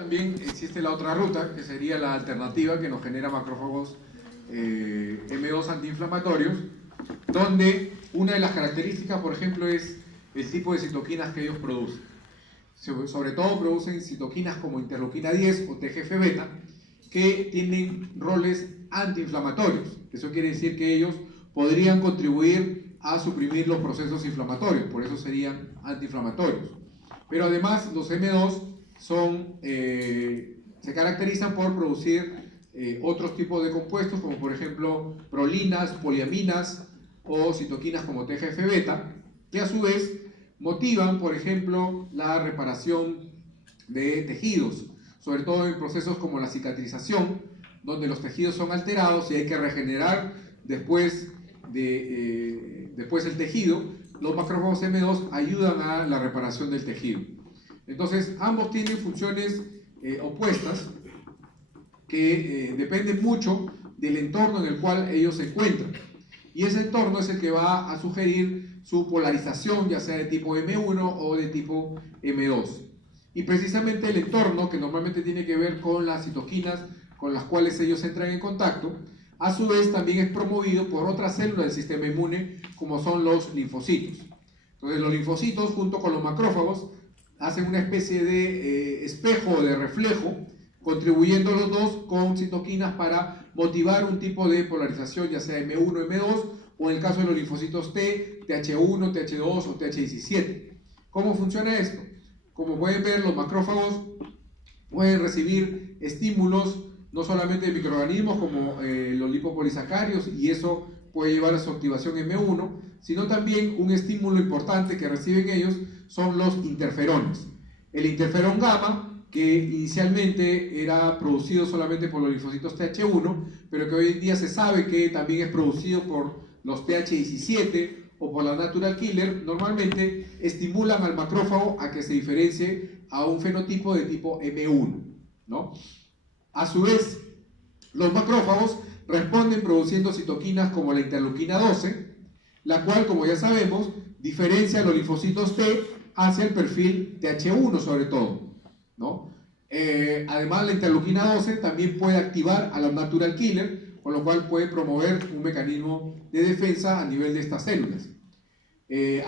También existe la otra ruta, que sería la alternativa que nos genera macrófagos M2 antiinflamatorios, donde una de las características, por ejemplo, es el tipo de citoquinas que ellos producen. Sobre todo producen citoquinas como interleuquina 10 o TGF-beta, que tienen roles antiinflamatorios. Eso quiere decir que ellos podrían contribuir a suprimir los procesos inflamatorios, por eso serían antiinflamatorios. Pero además los M2 se caracterizan por producir otros tipos de compuestos, como por ejemplo prolinas, poliaminas o citoquinas como TGF-beta, que a su vez motivan, por ejemplo, la reparación de tejidos, sobre todo en procesos como la cicatrización, donde los tejidos son alterados y hay que regenerar después el tejido. Los macrófagos M2 ayudan a la reparación del tejido. Entonces, ambos tienen funciones opuestas que dependen mucho del entorno en el cual ellos se encuentran. Y ese entorno es el que va a sugerir su polarización, ya sea de tipo M1 o de tipo M2. Y precisamente el entorno, que normalmente tiene que ver con las citoquinas con las cuales ellos entran en contacto, a su vez también es promovido por otras células del sistema inmune, como son los linfocitos. Entonces, los linfocitos, junto con los macrófagos, hacen una especie de espejo o de reflejo, contribuyendo los dos con citoquinas para motivar un tipo de polarización, ya sea M1 o M2, o en el caso de los linfocitos T, TH1, TH2 o TH17. ¿Cómo funciona esto? Como pueden ver, los macrófagos pueden recibir estímulos no solamente de microorganismos como los lipopolisacarios, y eso puede llevar a su activación M1, sino también un estímulo importante que reciben ellos son los interferones. El interferón gamma, que inicialmente era producido solamente por los linfocitos TH1, pero que hoy en día se sabe que también es producido por los TH17 o por la natural killer, normalmente estimulan al macrófago a que se diferencie a un fenotipo de tipo M1, ¿no? A su vez, los macrófagos responden produciendo citoquinas como la interleuquina 12, la cual, como ya sabemos, diferencia a los linfocitos T hacia el perfil TH1 sobre todo, ¿no? Además, la interleuquina 12 también puede activar a la natural killer, con lo cual puede promover un mecanismo de defensa a nivel de estas células.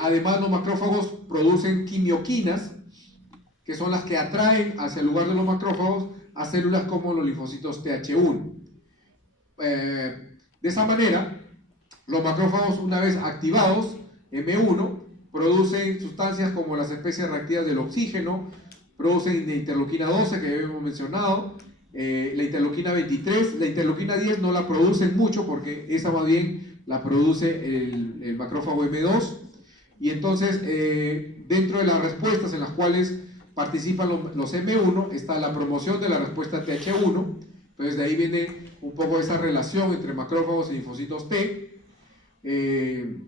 Además, los macrófagos producen quimioquinas, que son las que atraen hacia el lugar de los macrófagos a células como los linfocitos TH1. De esa manera, los macrófagos, una vez activados, M1, producen sustancias como las especies reactivas del oxígeno, producen la interleuquina 12 que ya hemos mencionado, la interleuquina 23, la interleuquina 10 no la producen mucho porque esa más bien la produce el macrófago M2, y entonces dentro de las respuestas en las cuales participan los M1 está la promoción de la respuesta TH1. Entonces de ahí viene un poco esa relación entre macrófagos y linfocitos T. En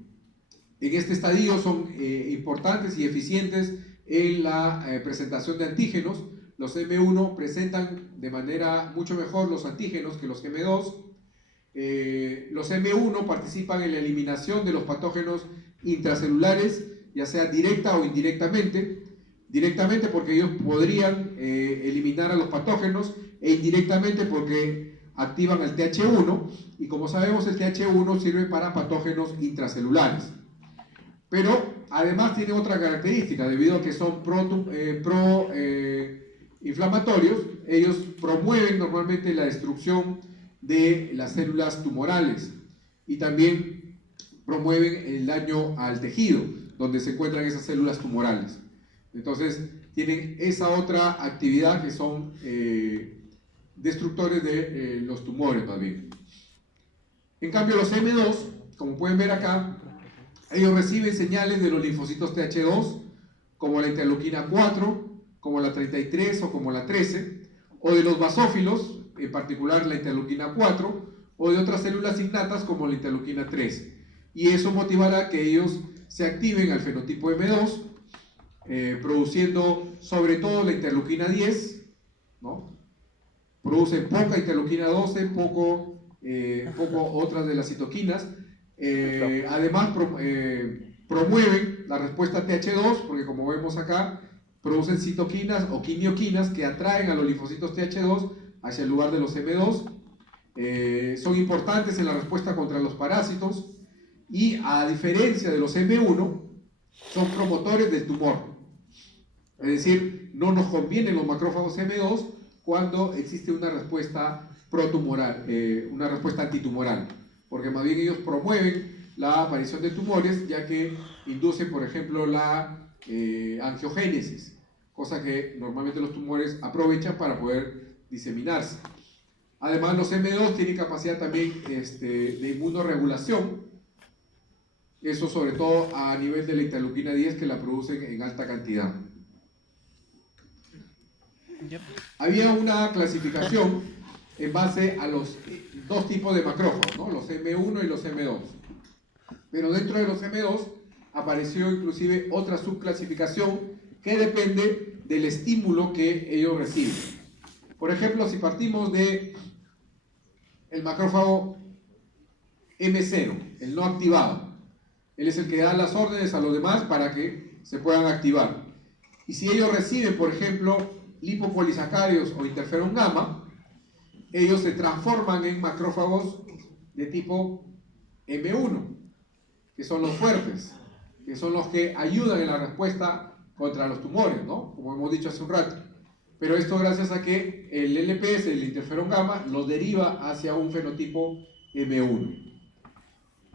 este estadio son importantes y eficientes en la presentación de antígenos. Los M1 presentan de manera mucho mejor los antígenos que los M2. Los M1 participan en la eliminación de los patógenos intracelulares, ya sea directa o indirectamente. Directamente porque ellos podrían eliminar a los patógenos, e indirectamente porque activan el TH1, y como sabemos el TH1 sirve para patógenos intracelulares. Pero además tiene otra característica, debido a que son pro-inflamatorios, ellos promueven normalmente la destrucción de las células tumorales y también promueven el daño al tejido donde se encuentran esas células tumorales. Entonces tienen esa otra actividad que son destructores de los tumores más bien. En cambio los M2, como pueden ver acá, ellos reciben señales de los linfocitos TH2, como la interleuquina 4, como la 33 o como la 13, o de los basófilos, en particular la interleuquina 4, o de otras células innatas como la interleuquina 13. Y eso motivará que ellos se activen al fenotipo M2, produciendo sobre todo la interleuquina 10, ¿no? Producen poca interleuquina 12, poco otras de las citoquinas. Además promueven la respuesta TH2, porque como vemos acá, producen citoquinas o quimioquinas que atraen a los linfocitos TH2 hacia el lugar de los M2. Son importantes en la respuesta contra los parásitos y, a diferencia de los M1, son promotores del tumor. Es decir, no nos convienen los macrófagos M2 cuando existe una respuesta protumoral, una respuesta antitumoral, porque más bien ellos promueven la aparición de tumores, ya que inducen, por ejemplo, la angiogénesis, cosa que normalmente los tumores aprovechan para poder diseminarse. Además, los M2 tienen capacidad también de inmunorregulación, eso sobre todo a nivel de la interleuquina 10, que la producen en alta cantidad. Había una clasificación en base a los dos tipos de macrófagos, ¿no? Los M1 y los M2. Pero dentro de los M2 apareció inclusive otra subclasificación que depende del estímulo que ellos reciben. Por ejemplo, si partimos de el macrófago M0, el no activado, él es el que da las órdenes a los demás para que se puedan activar. Y si ellos reciben, por ejemplo, lipopolisacáridos o interferón gamma, ellos se transforman en macrófagos de tipo M1, que son los fuertes, que son los que ayudan en la respuesta contra los tumores, ¿no? Como hemos dicho hace un rato. Pero esto gracias a que el LPS, el interferón gamma, los deriva hacia un fenotipo M1.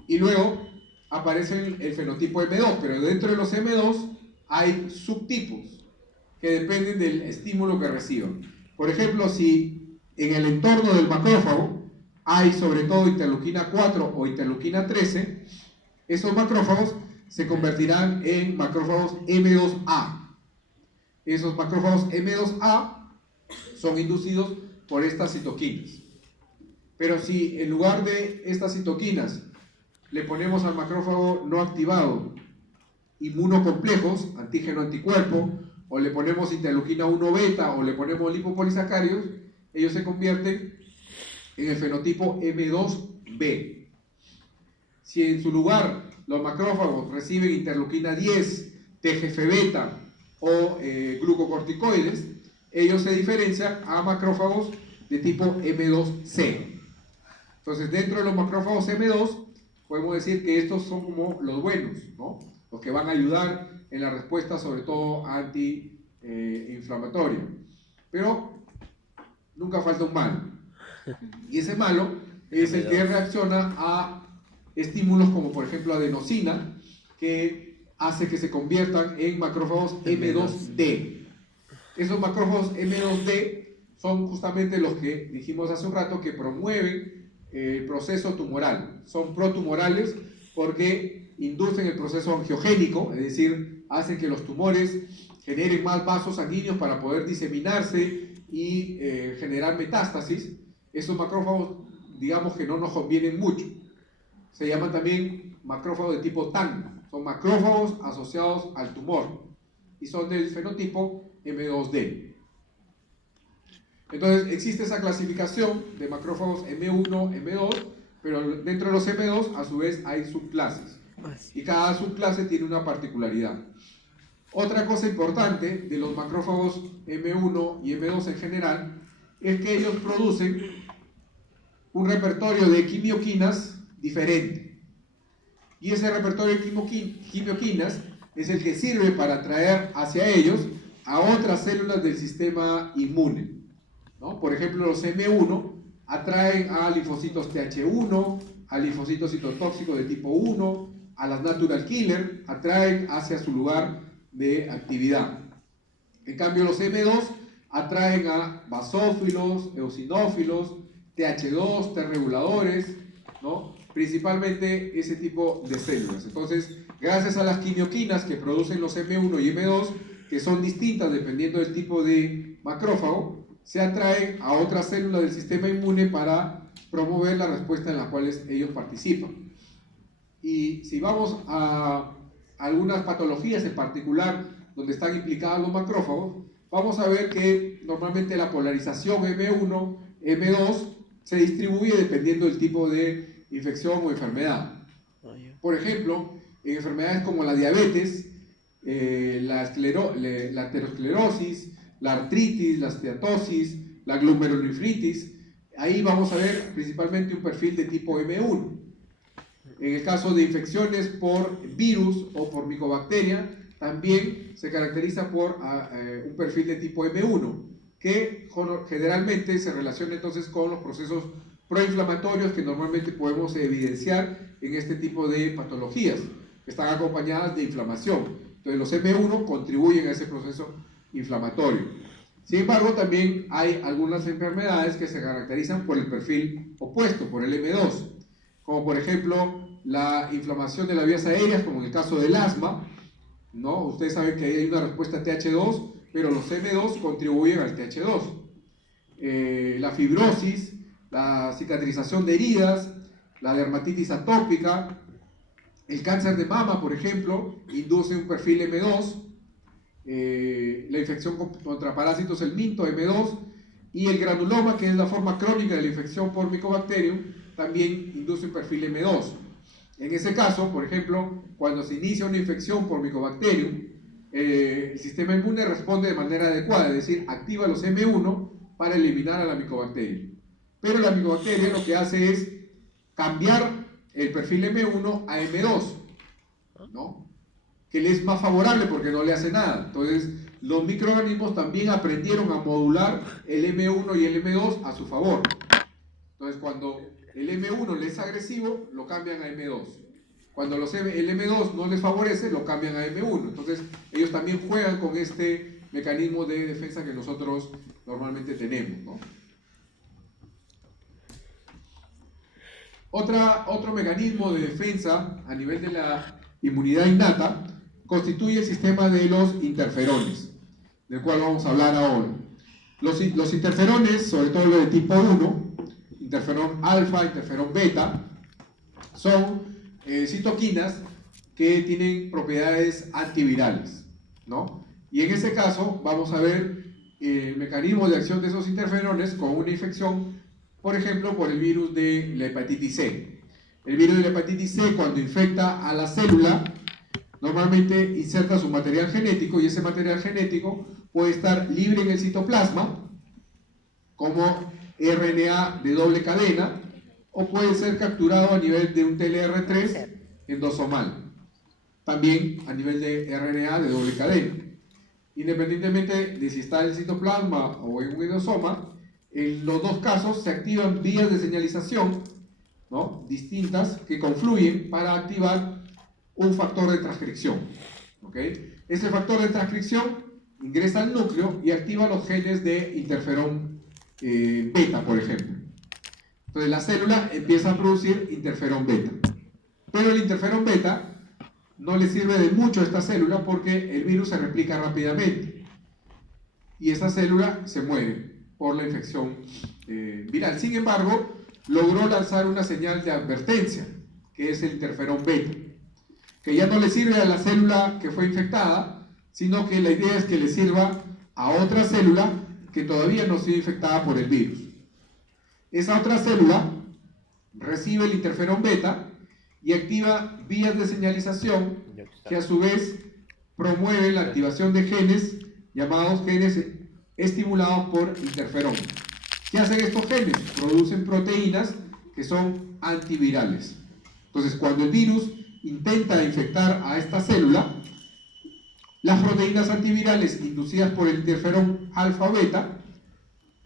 Y luego aparece el fenotipo M2, pero dentro de los M2 hay subtipos que dependen del estímulo que reciban. Por ejemplo, si en el entorno del macrófago hay sobre todo interleuquina 4 o interleuquina 13, esos macrófagos se convertirán en macrófagos M2A. Esos macrófagos M2A son inducidos por estas citoquinas. Pero si en lugar de estas citoquinas le ponemos al macrófago no activado inmunocomplejos, antígeno anticuerpo, o le ponemos interleuquina 1 beta o le ponemos lipopolisacáridos, ellos se convierten en el fenotipo M2B. Si en su lugar los macrófagos reciben interleuquina 10, TGF-beta o glucocorticoides, ellos se diferencian a macrófagos de tipo M2C. Entonces, dentro de los macrófagos M2, podemos decir que estos son como los buenos, ¿no? Los que van a ayudar en la respuesta, sobre todo anti-inflamatoria. Pero nunca falta un malo. Y ese malo es el que reacciona a estímulos como, por ejemplo, adenosina, que hace que se conviertan en macrófagos M2D. Esos macrófagos M2D son justamente los que dijimos hace un rato que promueven el proceso tumoral. Son protumorales porque inducen el proceso angiogénico, es decir, hacen que los tumores generen más vasos sanguíneos para poder diseminarse y generar metástasis. Esos macrófagos, digamos que no nos convienen mucho. Se llaman también macrófagos de tipo TAN. Son macrófagos asociados al tumor y son del fenotipo M2D. Entonces existe esa clasificación de macrófagos M1, M2, pero dentro de los M2 a su vez hay subclases y cada subclase tiene una particularidad. Otra cosa importante de los macrófagos M1 y M2 en general es que ellos producen un repertorio de quimioquinas diferente. Y ese repertorio de quimioquinas es el que sirve para atraer hacia ellos a otras células del sistema inmune, ¿no? Por ejemplo, los M1 atraen a linfocitos TH1, a linfocitos citotóxicos de tipo 1, a las natural killer, atraen hacia su lugar de actividad. En cambio, los M2 atraen a basófilos, eosinófilos, TH2, T reguladores, ¿no? Principalmente ese tipo de células. Entonces, gracias a las quimioquinas que producen los M1 y M2, que son distintas dependiendo del tipo de macrófago, se atraen a otras células del sistema inmune para promover la respuesta en la cual ellos participan. Y si vamos a algunas patologías en particular donde están implicados los macrófagos, vamos a ver que normalmente la polarización M1, M2 se distribuye dependiendo del tipo de infección o enfermedad. Por ejemplo, en enfermedades como la diabetes, la aterosclerosis, la artritis, la esteatosis, la glomerulonefritis. Ahí vamos a ver principalmente un perfil de tipo M1. En el caso de infecciones por virus o por micobacteria, también se caracteriza por un perfil de tipo M1, que generalmente se relaciona entonces con los procesos proinflamatorios que normalmente podemos evidenciar en este tipo de patologías, que están acompañadas de inflamación. Entonces los M1 contribuyen a ese proceso inflamatorio. Sin embargo, también hay algunas enfermedades que se caracterizan por el perfil opuesto, por el M2, como por ejemplo la inflamación de las vías aéreas, como en el caso del asma, ¿no? Ustedes saben que ahí hay una respuesta TH2, pero los M2 contribuyen al TH2. La fibrosis, la cicatrización de heridas, la dermatitis atópica, el cáncer de mama, por ejemplo, induce un perfil M2, la infección contra parásitos, el minto, M2, y el granuloma, que es la forma crónica de la infección por Mycobacterium, también induce un perfil M2. En ese caso, por ejemplo, cuando se inicia una infección por Mycobacterium, el sistema inmune responde de manera adecuada, es decir, activa los M1 para eliminar a la Mycobacterium. Pero la Mycobacteria lo que hace es cambiar el perfil M1 a M2, ¿no? Que le es más favorable porque no le hace nada. Entonces, los microorganismos también aprendieron a modular el M1 y el M2 a su favor. Entonces, cuando el M1 les es agresivo, lo cambian a M2. Cuando el M2 no les favorece, lo cambian a M1. Entonces, ellos también juegan con este mecanismo de defensa que nosotros normalmente tenemos, ¿no? Otro mecanismo de defensa a nivel de la inmunidad innata constituye el sistema de los interferones, del cual vamos a hablar ahora. Los interferones, sobre todo los de tipo 1, interferón alfa, interferón beta, son citoquinas que tienen propiedades antivirales, ¿no? Y en ese caso vamos a ver el mecanismo de acción de esos interferones con una infección, por ejemplo, por el virus de la hepatitis C. El virus de la hepatitis C, cuando infecta a la célula, normalmente inserta su material genético, y ese material genético puede estar libre en el citoplasma como RNA de doble cadena, o puede ser capturado a nivel de un TLR3 endosomal, también a nivel de RNA de doble cadena. Independientemente de si está en el citoplasma o en un endosoma, en los dos casos se activan vías de señalización, ¿no?, distintas que confluyen para activar un factor de transcripción, ¿okay? Ese factor de transcripción ingresa al núcleo y activa los genes de interferón beta, por ejemplo. Entonces la célula empieza a producir interferón beta. Pero el interferón beta no le sirve de mucho a esta célula porque el virus se replica rápidamente. Y esta célula se muere por la infección viral. Sin embargo, logró lanzar una señal de advertencia, que es el interferón beta, que ya no le sirve a la célula que fue infectada, sino que la idea es que le sirva a otra célula que todavía no ha sido infectada por el virus. Esa otra célula recibe el interferón beta y activa vías de señalización que a su vez promueven la activación de genes llamados genes estimulados por interferón. ¿Qué hacen estos genes? Producen proteínas que son antivirales. Entonces, cuando el virus intenta infectar a esta célula, las proteínas antivirales inducidas por el interferón alfa-beta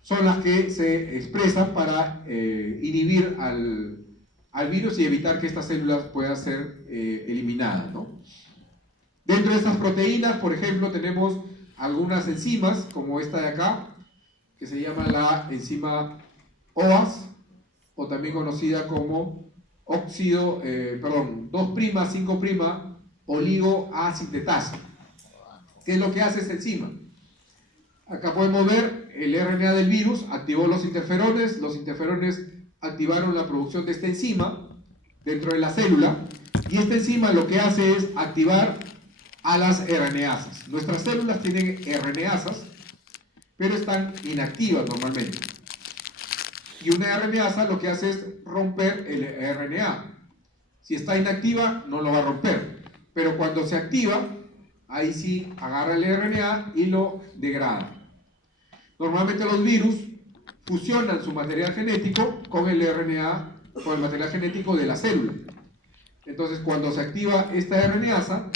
son las que se expresan para inhibir al virus y evitar que estas células puedan ser eliminadas, ¿no? Dentro de estas proteínas, por ejemplo, tenemos algunas enzimas, como esta de acá, que se llama la enzima OAS, o también conocida como 2'5' oligoasintetasa. ¿Qué es lo que hace esta enzima? Acá podemos ver el RNA del virus, activó los interferones activaron la producción de esta enzima dentro de la célula, y esta enzima lo que hace es activar a las RNasas. Nuestras células tienen RNasas, pero están inactivas normalmente. Y una RNasa lo que hace es romper el RNA. Si está inactiva, no lo va a romper. Pero cuando se activa, ahí sí agarra el RNA y lo degrada. Normalmente los virus fusionan su material genético con el RNA, con el material genético de la célula. Entonces, cuando se activa esta RNasa,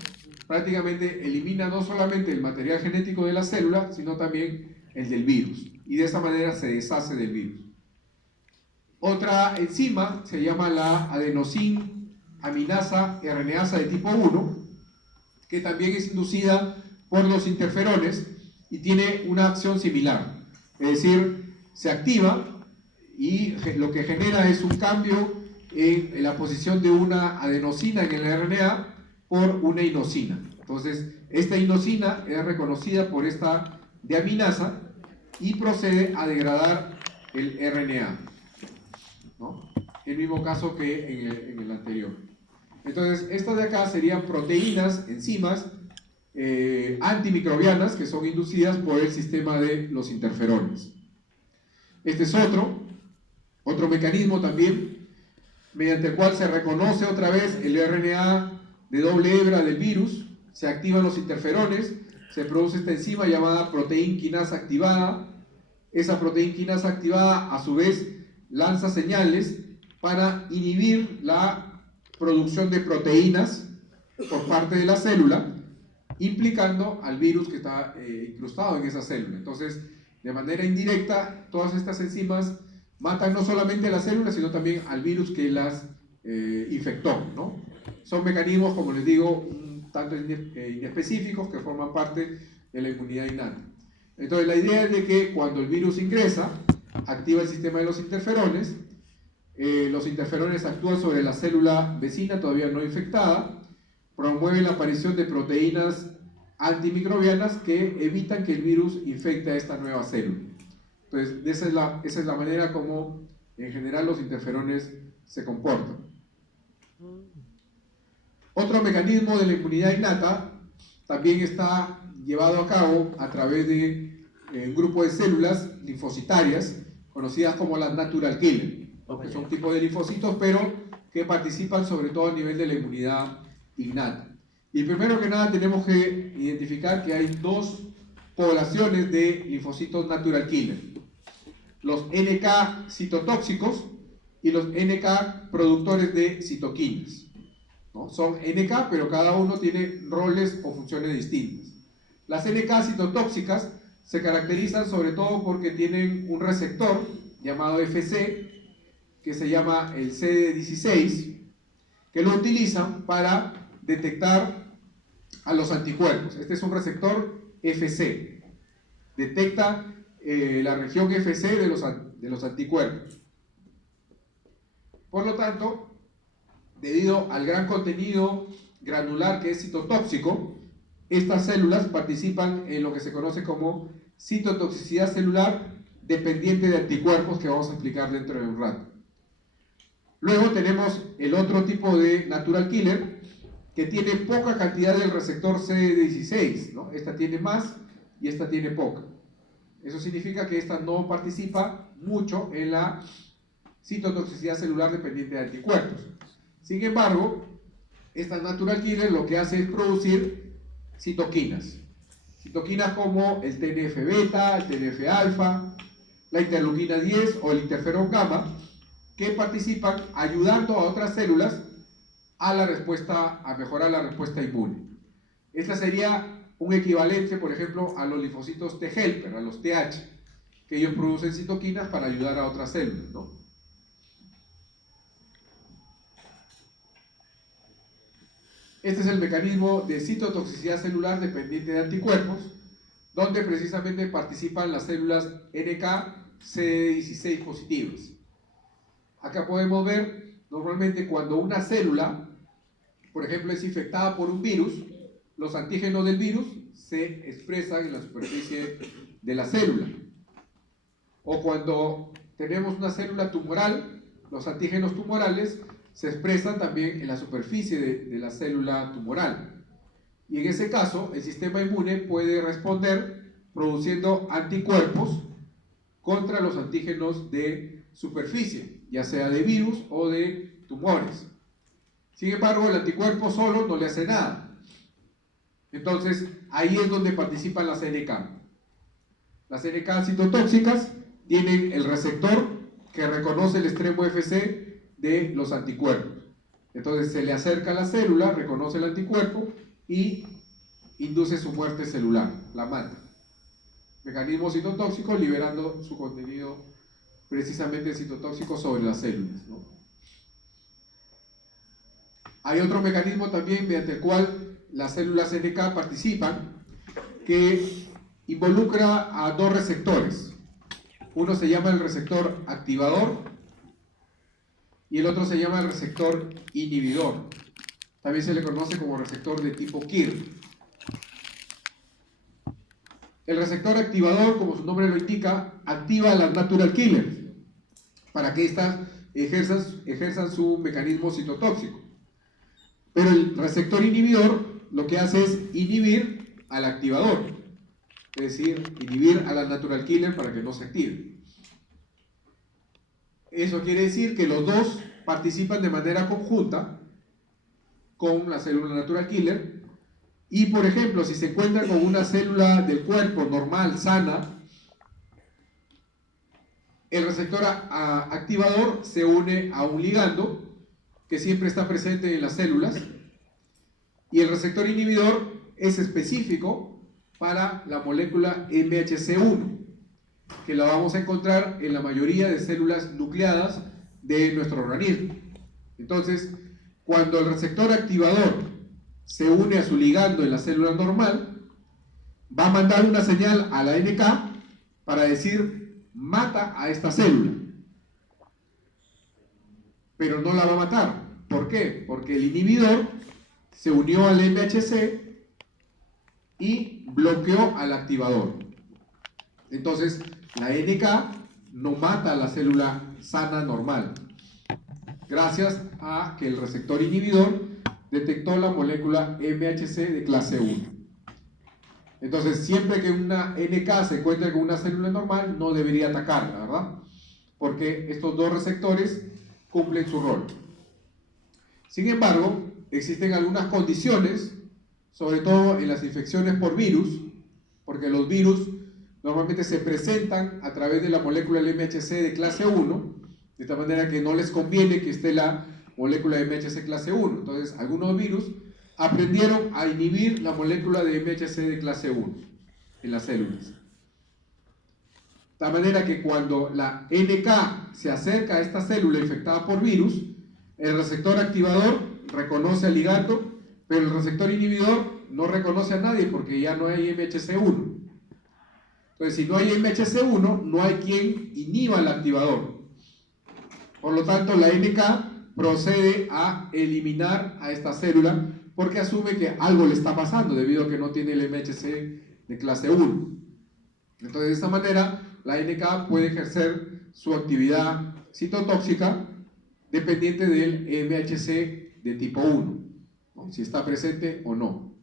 prácticamente elimina no solamente el material genético de la célula, sino también el del virus. Y de esa manera se deshace del virus. Otra enzima se llama la adenosinaminasa RNasa de tipo 1, que también es inducida por los interferones y tiene una acción similar. Es decir, se activa y lo que genera es un cambio en la posición de una adenosina en el RNA por una inosina. Entonces, esta inosina es reconocida por esta deaminasa y procede a degradar el RNA, ¿no? El mismo caso que en el anterior. Entonces, estas de acá serían proteínas, enzimas antimicrobianas que son inducidas por el sistema de los interferones. Este es otro mecanismo también, mediante el cual se reconoce otra vez el RNA de doble hebra del virus, se activan los interferones, se produce esta enzima llamada proteína quinasa activada. Esa proteína quinasa activada a su vez lanza señales para inhibir la producción de proteínas por parte de la célula, implicando al virus que está incrustado en esa célula. Entonces, de manera indirecta, todas estas enzimas matan no solamente a la célula, sino también al virus que las infectó, ¿no? Son mecanismos, como les digo, un tanto inespecíficos que forman parte de la inmunidad innata. Entonces, la idea es de que cuando el virus ingresa, activa el sistema de los interferones actúan sobre la célula vecina todavía no infectada, promueven la aparición de proteínas antimicrobianas que evitan que el virus infecte a esta nueva célula. Entonces, esa es la manera como en general los interferones se comportan. Otro mecanismo de la inmunidad innata también está llevado a cabo a través de un grupo de células linfocitarias conocidas como las natural killer, ¿no? Que son un tipo de linfocitos, pero que participan sobre todo a nivel de la inmunidad innata. Y primero que nada tenemos que identificar que hay dos poblaciones de linfocitos natural killer: los NK citotóxicos y los NK productores de citoquinas, ¿no? Son NK, pero cada uno tiene roles o funciones distintas. Las NK citotóxicas se caracterizan sobre todo porque tienen un receptor llamado FC, que se llama el CD16, que lo utilizan para detectar a los anticuerpos. Este es un receptor FC, detecta la región FC de los anticuerpos. Por lo tanto, debido al gran contenido granular que es citotóxico, estas células participan en lo que se conoce como citotoxicidad celular dependiente de anticuerpos, que vamos a explicar dentro de un rato. Luego tenemos el otro tipo de natural killer que tiene poca cantidad del receptor CD16, ¿no? Esta tiene más y esta tiene poca. Eso significa que esta no participa mucho en la citotoxicidad celular dependiente de anticuerpos. Sin embargo, esta natural killer lo que hace es producir citoquinas. Citoquinas como el TNF-beta, el TNF-alfa, la interleuquina 10 o el interferón gamma, que participan ayudando a otras células a mejorar la respuesta inmune. Esta sería un equivalente, por ejemplo, a los linfocitos T helper, a los TH, que ellos producen citoquinas para ayudar a otras células, ¿no? Este es el mecanismo de citotoxicidad celular dependiente de anticuerpos, donde precisamente participan las células NK CD16 positivas. Acá podemos ver, normalmente cuando una célula, por ejemplo, es infectada por un virus, los antígenos del virus se expresan en la superficie de la célula. O cuando tenemos una célula tumoral, los antígenos tumorales se expresan también en la superficie de la célula tumoral. Y en ese caso, el sistema inmune puede responder produciendo anticuerpos contra los antígenos de superficie, ya sea de virus o de tumores. Sin embargo, el anticuerpo solo no le hace nada. Entonces, ahí es donde participan las NK. Las NK citotóxicas tienen el receptor que reconoce el extremo FC de los anticuerpos. Entonces, se le acerca a la célula, reconoce el anticuerpo y induce su muerte celular, la mata. Mecanismo citotóxico liberando su contenido precisamente citotóxico sobre las células, ¿no? Hay otro mecanismo también mediante el cual las células NK participan, que involucra a dos receptores. Uno se llama el receptor activador y el otro se llama el receptor inhibidor. También se le conoce como receptor de tipo KIR. El receptor activador, como su nombre lo indica, activa a las natural killers para que éstas ejerzan su mecanismo citotóxico. Pero el receptor inhibidor lo que hace es inhibir al activador, es decir, inhibir a la natural killer para que no se active. Eso quiere decir que los dos participan de manera conjunta con la célula natural killer y, por ejemplo, si se encuentran con una célula del cuerpo normal, sana, el receptor activador se une a un ligando que siempre está presente en las células y el receptor inhibidor es específico para la molécula MHC1, que la vamos a encontrar en la mayoría de células nucleadas de nuestro organismo. Entonces, cuando el receptor activador se une a su ligando en la célula normal, va a mandar una señal a la NK para decir mata a esta célula, pero no la va a matar. ¿Por qué? Porque el inhibidor se unió al MHC y bloqueó al activador. Entonces, la NK no mata a la célula sana normal, gracias a que el receptor inhibidor detectó la molécula MHC de clase 1. Entonces, siempre que una NK se encuentre con una célula normal, no debería atacarla, ¿verdad? Porque estos dos receptores cumplen su rol. Sin embargo, existen algunas condiciones, sobre todo en las infecciones por virus, porque los virus normalmente se presentan a través de la molécula MHC de clase 1, de tal manera que no les conviene que esté la molécula de MHC clase 1. Entonces, algunos virus aprendieron a inhibir la molécula de MHC de clase 1 en las células. De tal manera que cuando la NK se acerca a esta célula infectada por virus, el receptor activador reconoce al ligando, pero el receptor inhibidor no reconoce a nadie porque ya no hay MHC1. Entonces, si no hay MHC1, no hay quien inhiba al activador. Por lo tanto, la NK procede a eliminar a esta célula porque asume que algo le está pasando debido a que no tiene el MHC de clase 1. Entonces, de esta manera, la NK puede ejercer su actividad citotóxica dependiente del MHC de tipo 1, ¿no? Si está presente o no.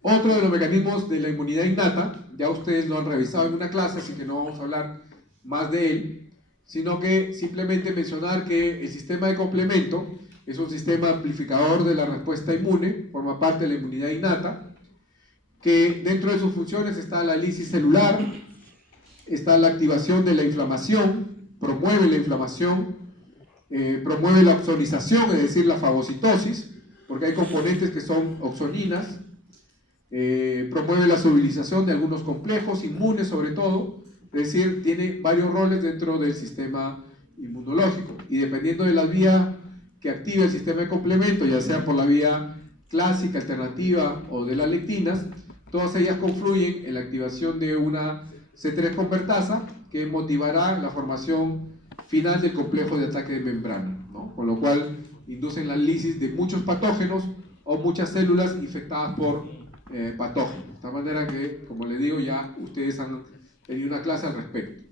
Otro de los mecanismos de la inmunidad innata, ya ustedes lo han revisado en una clase, así que no vamos a hablar más de él, sino que simplemente mencionar que el sistema de complemento es un sistema amplificador de la respuesta inmune, forma parte de la inmunidad innata, que dentro de sus funciones está la lisis celular, está la activación de la inflamación, promueve la inflamación, promueve la opsonización, es decir, la fagocitosis, porque hay componentes que son opsoninas, promueve la solubilización de algunos complejos inmunes sobre todo, es decir, tiene varios roles dentro del sistema inmunológico y dependiendo de la vía que active el sistema de complemento, ya sea por la vía clásica, alternativa o de las lectinas, todas ellas confluyen en la activación de una C3 convertasa que motivará la formación final del complejo de ataque de membrana, ¿no? Con lo cual inducen la lisis de muchos patógenos o muchas células infectadas por patógenos. De tal manera que, como les digo, ya ustedes han tenido una clase al respecto.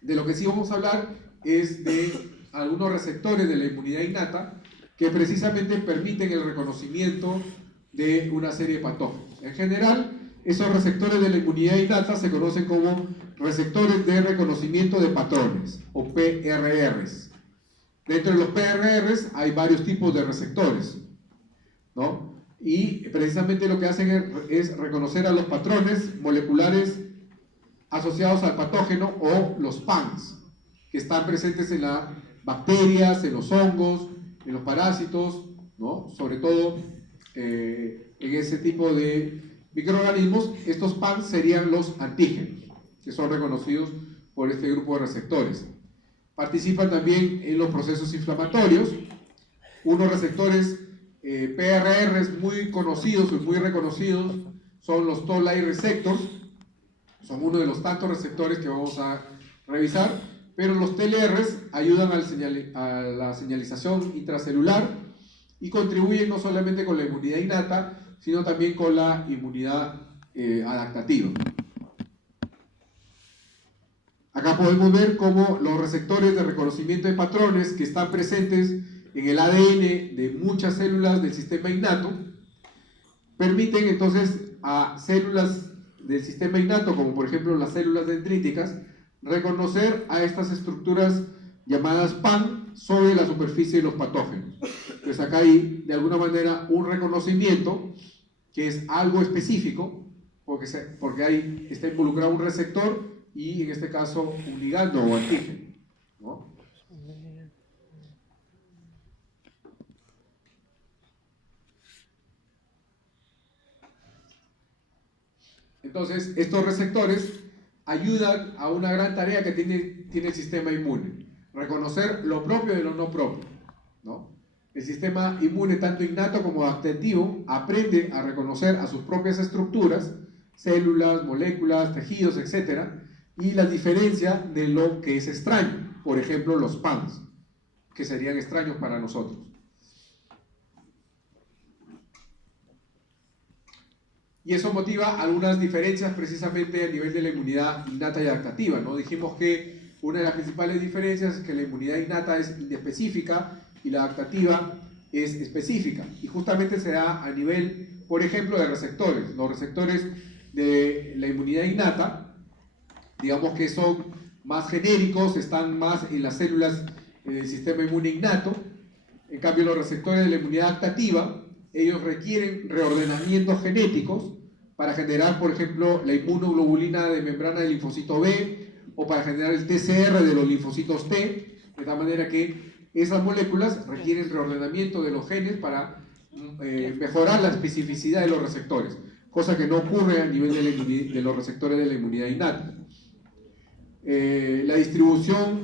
De lo que sí vamos a hablar es de algunos receptores de la inmunidad innata que precisamente permiten el reconocimiento de una serie de patógenos. En general, esos receptores de la inmunidad innata se conocen como receptores de reconocimiento de patrones, o PRRs. Dentro de los PRRs hay varios tipos de receptores. ¿no? Y precisamente lo que hacen es reconocer a los patrones moleculares asociados al patógeno o los PANs, que están presentes en las bacterias, en los hongos, en los parásitos, ¿no? Sobre todo en ese tipo de microorganismos. Estos PANs serían los antígenos, que son reconocidos por este grupo de receptores. Participan también en los procesos inflamatorios. Unos receptores PRRs muy conocidos y muy reconocidos son los Toll-like receptors. Son uno de los tantos receptores que vamos a revisar, pero los TLRs ayudan a la señalización intracelular y contribuyen no solamente con la inmunidad innata, sino también con la inmunidad adaptativa. Acá podemos ver cómo los receptores de reconocimiento de patrones que están presentes en el ADN de muchas células del sistema innato permiten entonces a células del sistema innato, como por ejemplo las células dendríticas, reconocer a estas estructuras llamadas PAN sobre la superficie de los patógenos. Entonces acá hay de alguna manera un reconocimiento que es algo específico, porque ahí está involucrado un receptor y en este caso un ligando o antígeno, ¿no? Entonces, estos receptores ayudan a una gran tarea que tiene el sistema inmune: reconocer lo propio de lo no propio, ¿no? El sistema inmune, tanto innato como adaptativo, aprende a reconocer a sus propias estructuras, células, moléculas, tejidos, etc., y las diferencia de lo que es extraño, por ejemplo, los PANs, que serían extraños para nosotros. Y eso motiva algunas diferencias precisamente a nivel de la inmunidad innata y adaptativa, ¿no? Dijimos que una de las principales diferencias es que la inmunidad innata es inespecífica y la adaptativa es específica. Y justamente se da a nivel, por ejemplo, de receptores. Los receptores de la inmunidad innata, digamos que son más genéricos, están más en las células del sistema inmune innato. En cambio, los receptores de la inmunidad adaptativa, ellos requieren reordenamientos genéticos para generar, por ejemplo, la inmunoglobulina de membrana del linfocito B o para generar el TCR de los linfocitos T, de tal manera que esas moléculas requieren reordenamiento de los genes para mejorar la especificidad de los receptores, cosa que no ocurre a nivel de los receptores de la inmunidad innata. La distribución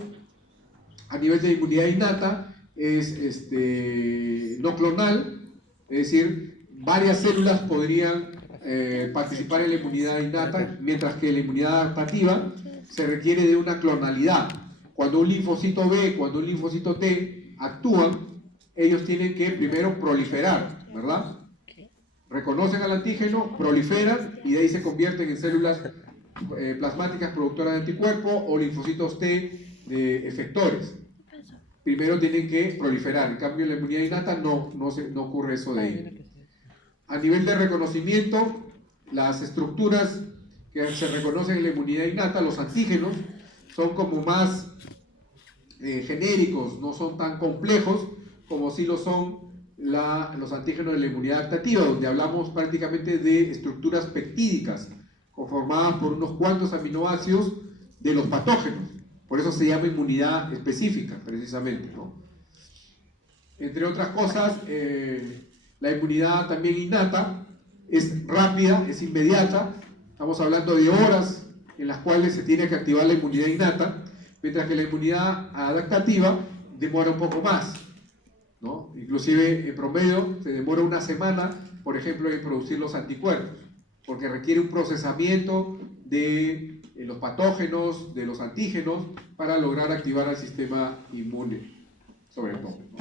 a nivel de inmunidad innata es no clonal, es decir, varias células podrían participar en la inmunidad innata, mientras que la inmunidad adaptativa se requiere de una clonalidad. Cuando un linfocito B, cuando un linfocito T actúan, ellos tienen que primero proliferar, ¿verdad? Reconocen al antígeno, proliferan y de ahí se convierten en células plasmáticas productoras de anticuerpos o linfocitos T de efectores. Primero tienen que proliferar, en cambio en la inmunidad innata no ocurre eso de ahí. A nivel de reconocimiento, las estructuras que se reconocen en la inmunidad innata, los antígenos, son como más genéricos, no son tan complejos como sí lo son los antígenos de la inmunidad adaptativa, donde hablamos prácticamente de estructuras peptídicas, conformadas por unos cuantos aminoácidos de los patógenos. Por eso se llama inmunidad específica, precisamente, ¿no? Entre otras cosas, la inmunidad también innata es rápida, es inmediata. Estamos hablando de horas en las cuales se tiene que activar la inmunidad innata, mientras que la inmunidad adaptativa demora un poco más, ¿no? Inclusive, en promedio, se demora una semana, por ejemplo, en producir los anticuerpos, porque requiere un procesamiento de los patógenos, de los antígenos, para lograr activar al sistema inmune, sobre todo, ¿no?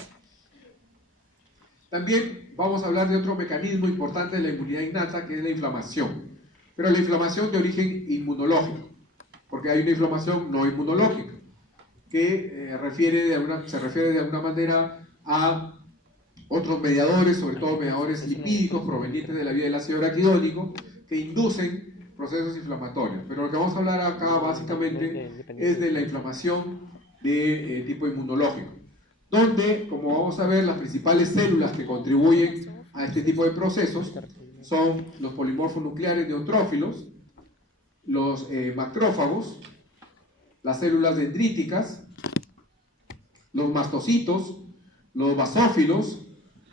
También vamos a hablar de otro mecanismo importante de la inmunidad innata, que es la inflamación. Pero la inflamación de origen inmunológico, porque hay una inflamación no inmunológica, que se refiere de alguna manera a otros mediadores, sobre todo mediadores lipídicos provenientes de la vía del ácido araquidónico, que inducen procesos inflamatorios. Pero lo que vamos a hablar acá básicamente es de la inflamación de tipo inmunológico, donde, como vamos a ver, las principales células que contribuyen a este tipo de procesos son los polimorfos nucleares neutrófilos, los macrófagos, las células dendríticas, los mastocitos, los basófilos,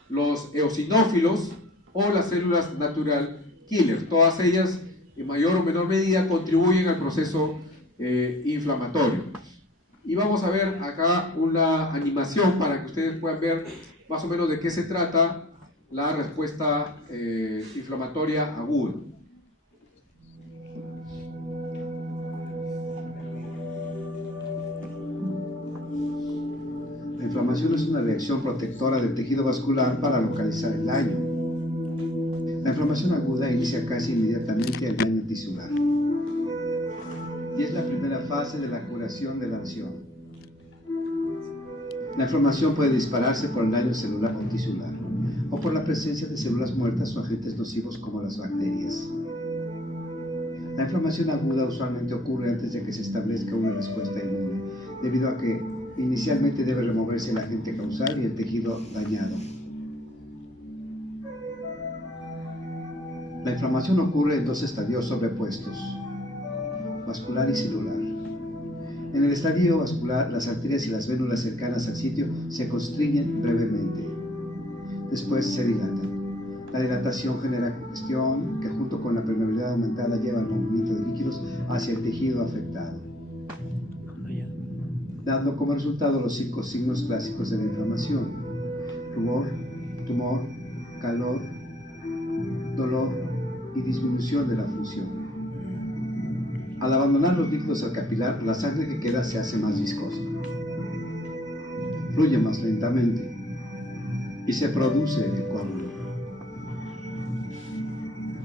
los eosinófilos o las células natural killer. Todas ellas, en mayor o menor medida, contribuyen al proceso inflamatorio. Y vamos a ver acá una animación para que ustedes puedan ver más o menos de qué se trata la respuesta inflamatoria aguda. La inflamación es una reacción protectora del tejido vascular para localizar el daño. La inflamación aguda inicia casi inmediatamente el daño tisular y es la primera fase de la curación de la lesión. La inflamación puede dispararse por el daño celular o tisular o por la presencia de células muertas o agentes nocivos como las bacterias. La inflamación aguda usualmente ocurre antes de que se establezca una respuesta inmune, debido a que inicialmente debe removerse el agente causal y el tejido dañado. La inflamación ocurre en dos estadios sobrepuestos, vascular y celular. En el estadio vascular, las arterias y las vénulas cercanas al sitio se constriñen brevemente. Después se dilatan. La dilatación genera congestión que junto con la permeabilidad aumentada lleva el movimiento de líquidos hacia el tejido afectado, dando como resultado los 5 signos clásicos de la inflamación: rubor, tumor, calor, dolor y disminución de la función. Al abandonar los líquidos al capilar, la sangre que queda se hace más viscosa, fluye más lentamente y se produce el coágulo.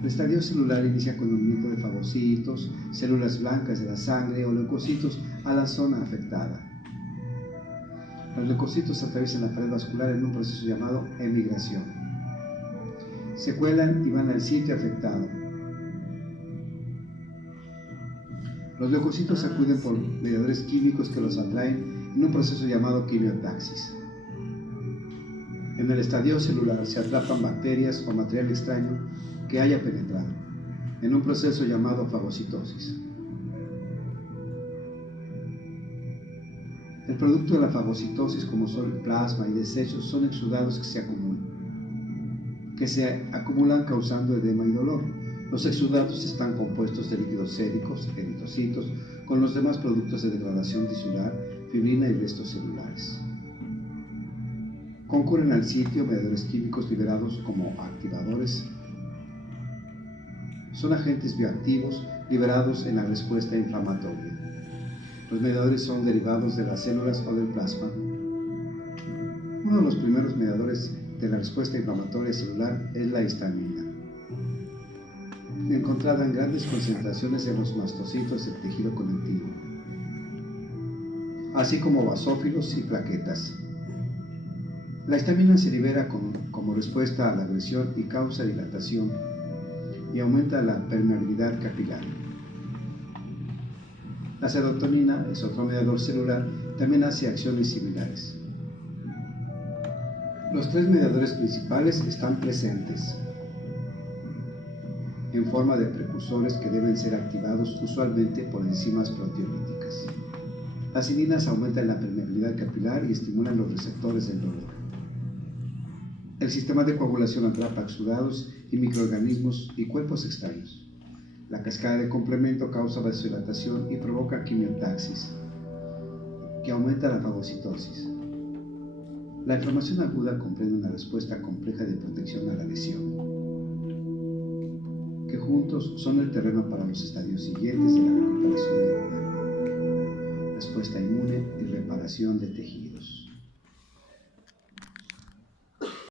El estadio celular inicia con el movimiento de fagocitos, células blancas de la sangre o leucocitos a la zona afectada. Los leucocitos atraviesan la pared vascular en un proceso llamado emigración. Se cuelan y van al sitio afectado. Los leucocitos acuden por mediadores químicos que los atraen en un proceso llamado quimiotaxis. En el estadio celular se atrapan bacterias o material extraño que haya penetrado, en un proceso llamado fagocitosis. El producto de la fagocitosis, como son el plasma y desechos, son exudados que se acumulan causando edema y dolor. Los exudados están compuestos de líquidos séricos, eritrocitos, con los demás productos de degradación tisular, fibrina y restos celulares. Concurren al sitio mediadores químicos liberados como activadores. Son agentes bioactivos liberados en la respuesta inflamatoria. Los mediadores son derivados de las células o del plasma. Uno de los primeros mediadores de la respuesta inflamatoria celular es la histamina, encontrada en grandes concentraciones en los mastocitos del tejido conectivo, así como basófilos y plaquetas. La histamina se libera como respuesta a la agresión y causa dilatación y aumenta la permeabilidad capilar. La serotonina es otro mediador celular, también hace acciones similares. Los 3 mediadores principales están presentes en forma de precursores que deben ser activados usualmente por enzimas proteolíticas. Las cilinas aumentan la permeabilidad capilar y estimulan los receptores del dolor. El sistema de coagulación atrapa exudados y microorganismos y cuerpos extraños. La cascada de complemento causa vasodilatación y provoca quimiotaxis, que aumenta la fagocitosis. La inflamación aguda comprende una respuesta compleja de protección a la lesión, que juntos son el terreno para los estadios siguientes de la recuperación del cuerpo: respuesta inmune y reparación de tejidos.